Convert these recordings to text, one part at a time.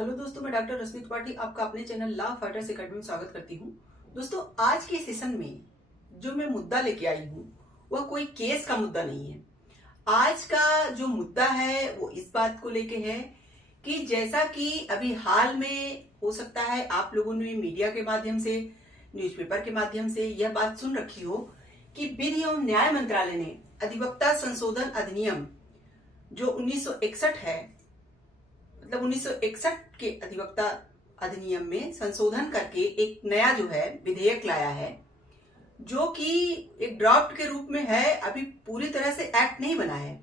Hello दोस्तों, मैं doctor रश्मि त्रिपाठी आपका अपने चैनल लॉ फाइटर्स एकेडमी में स्वागत करती हूँ। दोस्तों, आज के सेशन में जो मैं मुद्दा लेके आई हूँ वह कोई केस का मुद्दा नहीं है। आज का जो मुद्दा है वो इस बात को लेके है कि जैसा कि अभी हाल में हो सकता है आप लोगों ने मीडिया के माध्यम से, न्यूज़पेपर के माध्यम से यह बात सुन रखी हो कि विधि एवं न्याय मंत्रालय ने अधिवक्ता संशोधन अधिनियम जो 1961 है, मतलब 1961 के अधिवक्ता अधिनियम में संशोधन करके एक नया जो है विधेयक लाया है, जो कि एक ड्राफ्ट के रूप में है, अभी पूरी तरह से एक्ट नहीं बना है।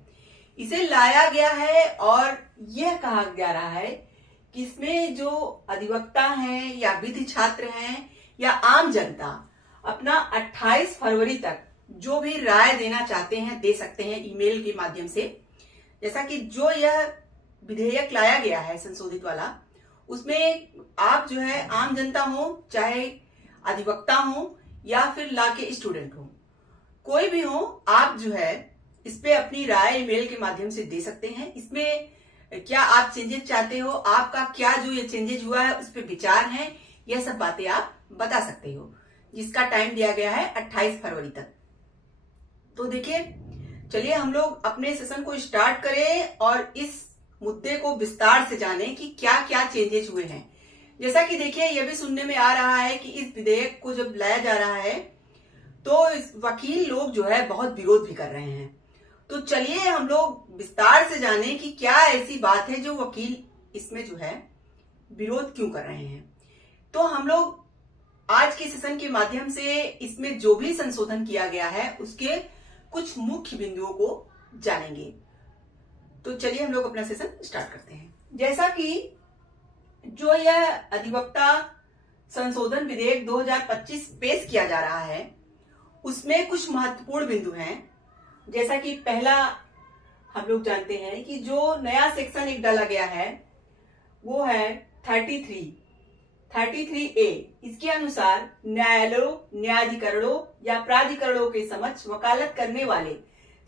इसे लाया गया है और यह कहा जा रहा है कि इसमें जो अधिवक्ता हैं या विधि छात्र हैं या आम जनता अपना 28 फरवरी तक जो भी राय देना चाहते हैं दे सकते हैं ईमेल के माध्यम से। जैसा कि जो यह विधेयक लाया गया है संशोधित वाला, उसमें आप जो है आम जनता हो, चाहे अधिवक्ता हो या फिर लॉ के स्टूडेंट हो, कोई भी हो, आप जो है इस पे अपनी राय ईमेल के माध्यम से दे सकते हैं। इसमें क्या आप चेंजेस चाहते हो, आपका क्या जो ये चेंजेस हुआ है उस पर विचार है, यह सब बातें आप बता सकते हो, जिसका टाइम दिया गया है 28 फरवरी तक। तो देखिए, चलिए हम लोग अपने सेशन को स्टार्ट करें और इस मुद्दे को विस्तार से जानें कि क्या क्या चेंजेस हुए हैं। जैसा कि देखिए, यह भी सुनने में आ रहा है कि इस विधेयक को जब लाया जा रहा है तो वकील लोग जो है बहुत विरोध भी कर रहे हैं। तो चलिए हम लोग विस्तार से जानें कि क्या ऐसी बात है जो वकील इसमें जो है विरोध क्यों कर रहे हैं। तो हम लोग आज के सेशन के माध्यम से इसमें जो भी संशोधन किया गया है उसके कुछ मुख्य बिंदुओं को जानेंगे। तो चलिए हम लोग अपना सेशन स्टार्ट करते हैं। जैसा कि जो यह अधिवक्ता संशोधन विधेयक 2025 पेश किया जा रहा है उसमें कुछ महत्वपूर्ण बिंदु हैं। जैसा कि पहला हम लोग जानते हैं कि जो नया सेक्शन एक डाला गया है वो है 33A। इसके अनुसार न्यायालयों, न्यायाधिकरणों या प्राधिकरणों के समक्ष वकालत करने वाले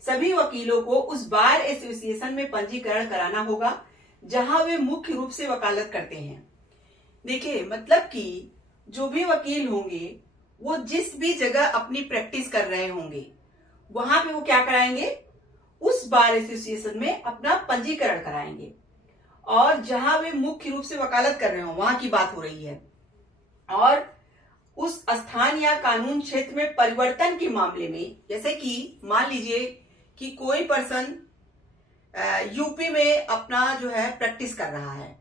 सभी वकीलों को उस बार एसोसिएशन में पंजीकरण कराना होगा जहां वे मुख्य रूप से वकालत करते हैं। देखिए, मतलब कि जो भी वकील होंगे वो जिस भी जगह अपनी प्रैक्टिस कर रहे होंगे वहां पे वो क्या कराएंगे, उस बार एसोसिएशन में अपना पंजीकरण कराएंगे। और जहां वे मुख्य रूप से वकालत कर रहे हो वहां की बात हो रही है। और उस स्थान या कानून क्षेत्र में परिवर्तन के मामले में, जैसे कि मान लीजिए कि कोई पर्सन यूपी में अपना जो है प्रैक्टिस कर रहा है,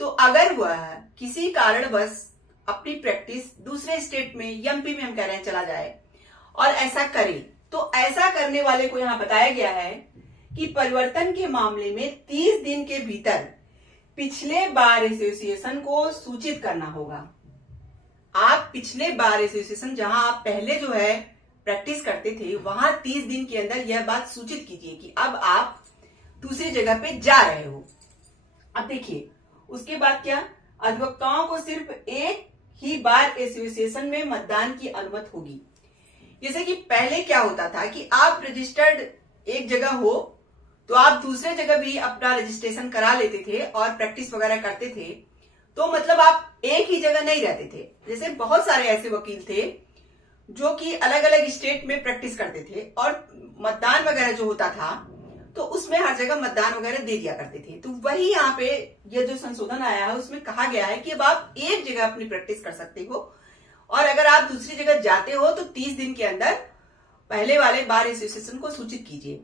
तो अगर वह किसी कारणवश अपनी प्रैक्टिस दूसरे स्टेट में, एमपी में हम कह रहे हैं, चला जाए और ऐसा करे, तो ऐसा करने वाले को यहां बताया गया है कि परिवर्तन के मामले में 30 दिन के भीतर पिछले बार एसोसिएशन को सूचित करना होगा। आप पिछले बार एसोसिएशन जहां आप पहले जो है प्रैक्टिस करते थे वहां 30 दिन के अंदर यह बात सूचित कीजिए कि अब आप दूसरी जगह पे जा रहे हो। अब देखिए, उसके बाद क्या, अधिवक्ताओं को सिर्फ एक ही बार एसोसिएशन में मतदान की अनुमति होगी। जैसे कि पहले क्या होता था कि आप रजिस्टर्ड एक जगह हो तो आप दूसरे जगह भी अपना रजिस्ट्रेशन करा लेते थे और प्रैक्टिस वगैरह करते थे, तो मतलब आप एक ही जगह नहीं रहते थे। जैसे बहुत सारे ऐसे वकील थे जो कि अलग अलग स्टेट में प्रैक्टिस करते थे और मतदान वगैरह जो होता था तो उसमें हर जगह मतदान वगैरह दे दिया करते थे। तो वही यहाँ पे ये जो संशोधन आया है उसमें कहा गया है कि अब आप एक जगह अपनी प्रैक्टिस कर सकते हो और अगर आप दूसरी जगह जाते हो तो 30 दिन के अंदर पहले वाले बार एसोसिएशन को सूचित कीजिए।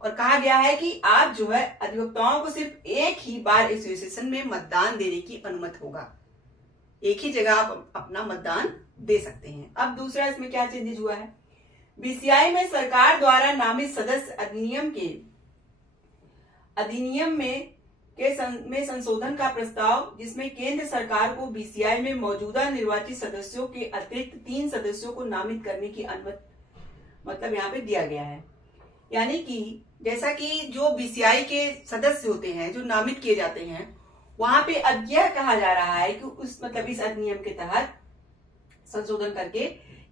और कहा गया है कि आप जो है अधिवक्ताओं को सिर्फ एक ही बार एसोसिएशन में मतदान देने की अनुमति होगा, एक ही जगह आप अपना मतदान दे सकते हैं। अब दूसरा इसमें क्या चेंजेस हुआ है, बीसीआई में सरकार द्वारा नामित सदस्य अधिनियम में संशोधन का प्रस्ताव, जिसमें केंद्र सरकार को बीसीआई में मौजूदा निर्वाचित सदस्यों के अतिरिक्त 3 सदस्यों को नामित करने की अनुमति मतलब यहाँ पे दिया गया है। यानी कि जैसा कि जो बीसीआई के सदस्य होते हैं जो नामित किए जाते हैं, वहां पे अब यह कहा जा रहा है कि उस मतलब इस अधिनियम के तहत संशोधन करके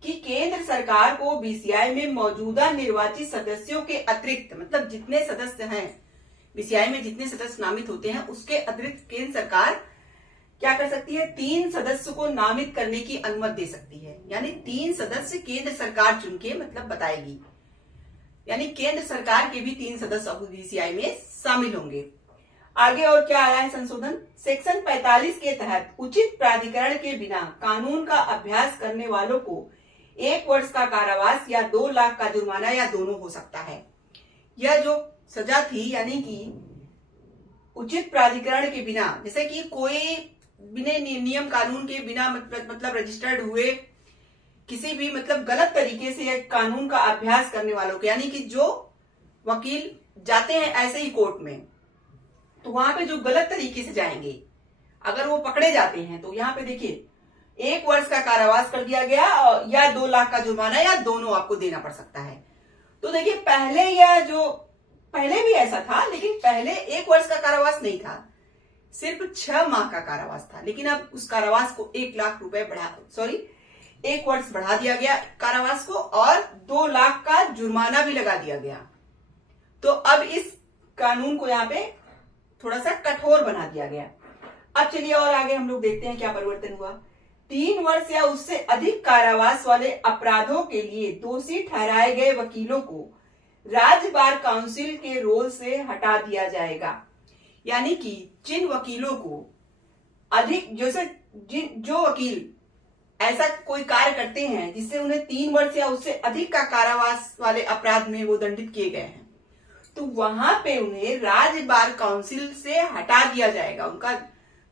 कि केंद्र सरकार को बीसीआई में मौजूदा निर्वाचित सदस्यों के अतिरिक्त, मतलब जितने सदस्य हैं बीसीआई में, जितने सदस्य नामित होते हैं उसके अतिरिक्त केंद्र सरकार क्या कर सकती है, 3 सदस्य को नामित करने की अनुमति दे सकती है। यानी 3 सदस्य केंद्र सरकार चुन के मतलब बताएगी, यानी केंद्र सरकार के भी 3 सदस्य अब बीसीआई में शामिल होंगे। आगे और क्या आया है संशोधन, सेक्शन 45 के तहत उचित प्राधिकरण के बिना कानून का अभ्यास करने वालों को 1 वर्ष का कारावास या 2 लाख का जुर्माना या दोनों हो सकता है। यह जो सजा थी, यानी कि उचित प्राधिकरण के बिना, जैसे कि कोई बिना नियम कानून के बिना मतलब रजिस्टर्ड हुए किसी भी मतलब गलत तरीके से कानून का अभ्यास करने वालों को, यानी कि जो वकील जाते हैं ऐसे ही कोर्ट में, तो वहां पे जो गलत तरीके से जाएंगे, अगर वो पकड़े जाते हैं तो यहाँ पे देखिए 1 वर्ष का कारावास कर दिया गया या 2 लाख का जुर्माना या दोनों आपको देना पड़ सकता है। तो देखिए पहले भी ऐसा था, लेकिन पहले 1 वर्ष का कारावास नहीं था, सिर्फ 6 माह का कारावास था। लेकिन अब उस कारावास को 1 लाख रुपए 1 वर्ष बढ़ा दिया गया कारावास को, और 2 लाख का जुर्माना भी लगा दिया गया। तो अब इस कानून को यहाँ पे थोड़ा सा कठोर बना दिया गया। अब चलिए और आगे हम लोग देखते हैं क्या परिवर्तन हुआ। 3 वर्ष या उससे अधिक कारावास वाले अपराधों के लिए दोषी ठहराए गए वकीलों को राज्य बार काउंसिल के रोल से हटा दिया जाएगा। यानी कि जिन वकीलों को अधिक, जैसे जो वकील ऐसा कोई कार्य करते हैं जिससे उन्हें 3 वर्ष या उससे अधिक का कारावास वाले अपराध में वो दंडित किए गए हैं, तो वहां पे उन्हें राज्य बार काउंसिल से हटा दिया जाएगा। उनका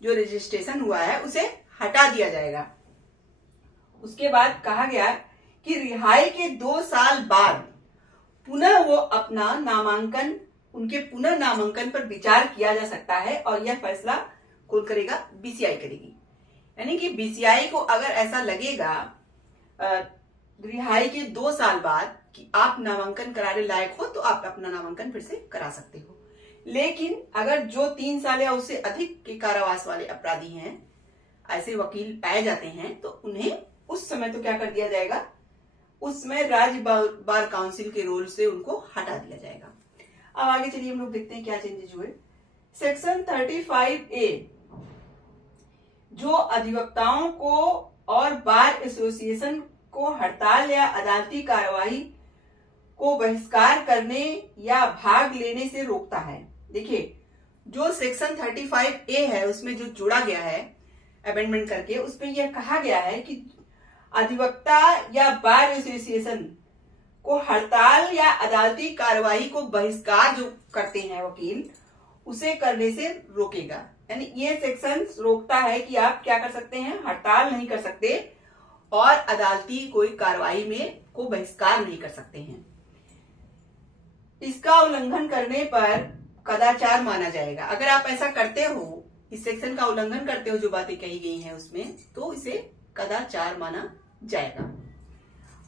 जो रजिस्ट्रेशन हुआ है उसे हटा दिया जाएगा। उसके बाद कहा गया कि रिहाई के 2 साल बाद पुनः वो अपना नामांकन, उनके पुनः नामांकन पर विचार किया जा सकता है, और यह फैसला कौन करेगा, बीसीआई करेगी। यानी कि बीसीआई को अगर ऐसा लगेगा रिहाई के 2 साल बाद कि आप नामांकन कराने लायक हो, तो आप अपना नामांकन फिर से करा सकते हो। लेकिन अगर जो 3 साल या उससे अधिक के कारावास वाले अपराधी हैं, ऐसे वकील पाए जाते हैं, तो उन्हें उस समय तो क्या कर दिया जाएगा, उसमें राज्य बार काउंसिल के रोल से उनको हटा दिया जाएगा। अब आगे चलिए हम लोग देखते हैं क्या चेंजेस हुए। सेक्शन 35A जो अधिवक्ताओं को और बार एसोसिएशन को हड़ताल या अदालती कार्रवाई को बहिष्कार करने या भाग लेने से रोकता है। देखिए जो सेक्शन 35A है उसमें जो जोड़ा गया है अमेंडमेंट करके, उसमें यह कहा गया है कि अधिवक्ता या बार एसोसिएशन को हड़ताल या अदालती कार्रवाई को बहिष्कार जो करते हैं वकील, उसे करने से रोकेगा। यानी ये सेक्शन रोकता है कि आप क्या कर सकते हैं, हड़ताल नहीं कर सकते और अदालती कोई कार्रवाई में को बहिष्कार नहीं कर सकते हैं। इसका उल्लंघन करने पर कदाचार माना जाएगा। अगर आप ऐसा करते हो, इस सेक्शन का उल्लंघन करते हो जो बातें कही गई हैं उसमें, तो इसे कदाचार माना जाएगा।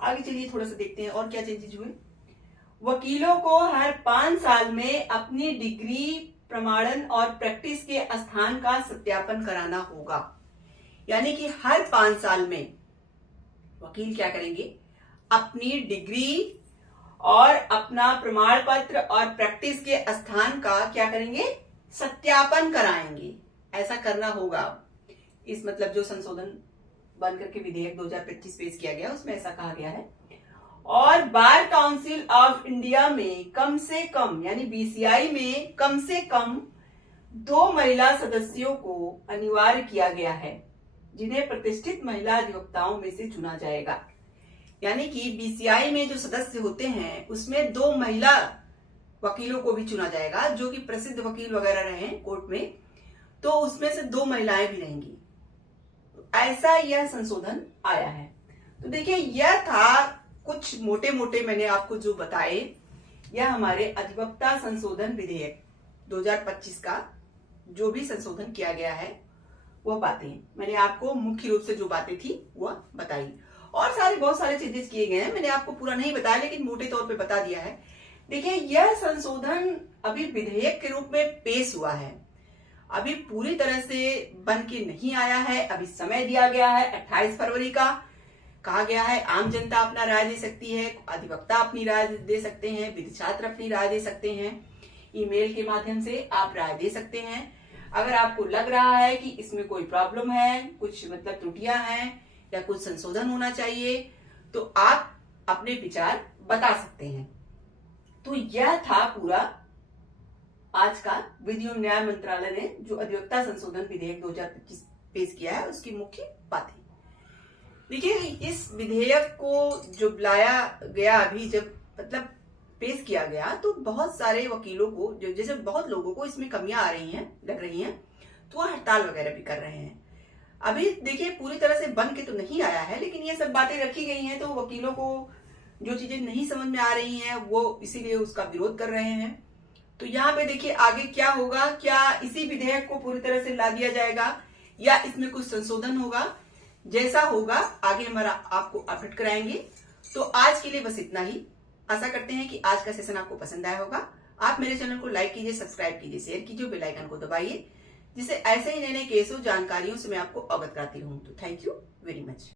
आगे चलिए थोड़ा सा देखते हैं और क्या चेंजेस हुए। वकीलों को हर 5 साल में अपनी डिग्री, प्रमाणन और प्रैक्टिस के स्थान का सत्यापन कराना होगा। यानी कि हर 5 साल में वकील क्या करेंगे, अपनी डिग्री और अपना प्रमाण पत्र और प्रैक्टिस के स्थान का क्या करेंगे, सत्यापन कराएंगे। ऐसा करना होगा। इस मतलब जो संशोधन बनकर के विधेयक 2025 पेश किया गया उसमें ऐसा कहा गया है। और बार काउंसिल ऑफ इंडिया में कम से कम, यानी बीसीआई में कम से कम 2 महिला सदस्यों को अनिवार्य किया गया है, जिन्हें प्रतिष्ठित महिला अधिवक्ताओं में से चुना जाएगा। यानी कि बीसीआई में जो सदस्य होते हैं उसमें 2 महिला वकीलों को भी चुना जाएगा, जो कि प्रसिद्ध वकील वगैरह रहे कोर्ट में, तो उसमें से 2 महिलाएं भी रहेंगी। ऐसा यह संशोधन आया है। तो देखिए यह था कुछ मोटे मोटे मैंने आपको जो बताए, यह हमारे अधिवक्ता संशोधन विधेयक 2025 का जो भी संशोधन किया गया है वह बातें मैंने आपको मुख्य रूप से जो बातें थी वह बताई। और बहुत सारे चेंजेस किए गए हैं, मैंने आपको पूरा नहीं बताया लेकिन मोटे तौर पे बता दिया है। देखिए यह संशोधन अभी विधेयक के रूप में पेश हुआ है, अभी पूरी तरह से बन के नहीं आया है। अभी समय दिया गया है 28 फरवरी का, कहा गया है आम जनता अपना राय दे सकती है, अधिवक्ता अपनी राय दे सकते हैं, विधि छात्र अपनी राय दे सकते हैं, ईमेल के माध्यम से आप राय दे सकते हैं। अगर आपको लग रहा है कि इसमें कोई प्रॉब्लम है, कुछ मतलब त्रुटियां हैं या कुछ संशोधन होना चाहिए, तो आप अपने विचार बता सकते हैं। तो यह था पूरा आज का विधि एवं न्याय मंत्रालय ने जो अधिवक्ता संशोधन विधेयक 2025 पेश किया है उसकी मुख्य बातें। देखिए, इस विधेयक को जो लाया गया अभी जब मतलब पेश किया गया, तो बहुत सारे वकीलों को जो जैसे बहुत लोगों को इसमें कमियां आ रही हैं, लग रही हैं, तो वह हड़ताल वगैरह भी कर रहे हैं। अभी देखिए पूरी तरह से बन के तो नहीं आया है, लेकिन ये सब बातें रखी गई हैं, तो वकीलों को जो चीजें नहीं समझ में आ रही हैं वो इसीलिए उसका विरोध कर रहे हैं। तो यहाँ पे देखिए आगे क्या होगा, क्या इसी विधेयक को पूरी तरह से ला दिया जाएगा या इसमें कुछ संशोधन होगा, जैसा होगा आगे हमारा आपको अपडेट कराएंगे। तो आज के लिए बस इतना ही। आशा करते हैं कि आज का सेशन आपको पसंद आया होगा। आप मेरे चैनल को लाइक कीजिए, सब्सक्राइब कीजिए, शेयर कीजिए, बेल आइकन को दबाइए, जिससे ऐसे ही नए नए केसों जानकारियों से मैं आपको अवगत कराती रहूं। तो थैंक यू वेरी मच।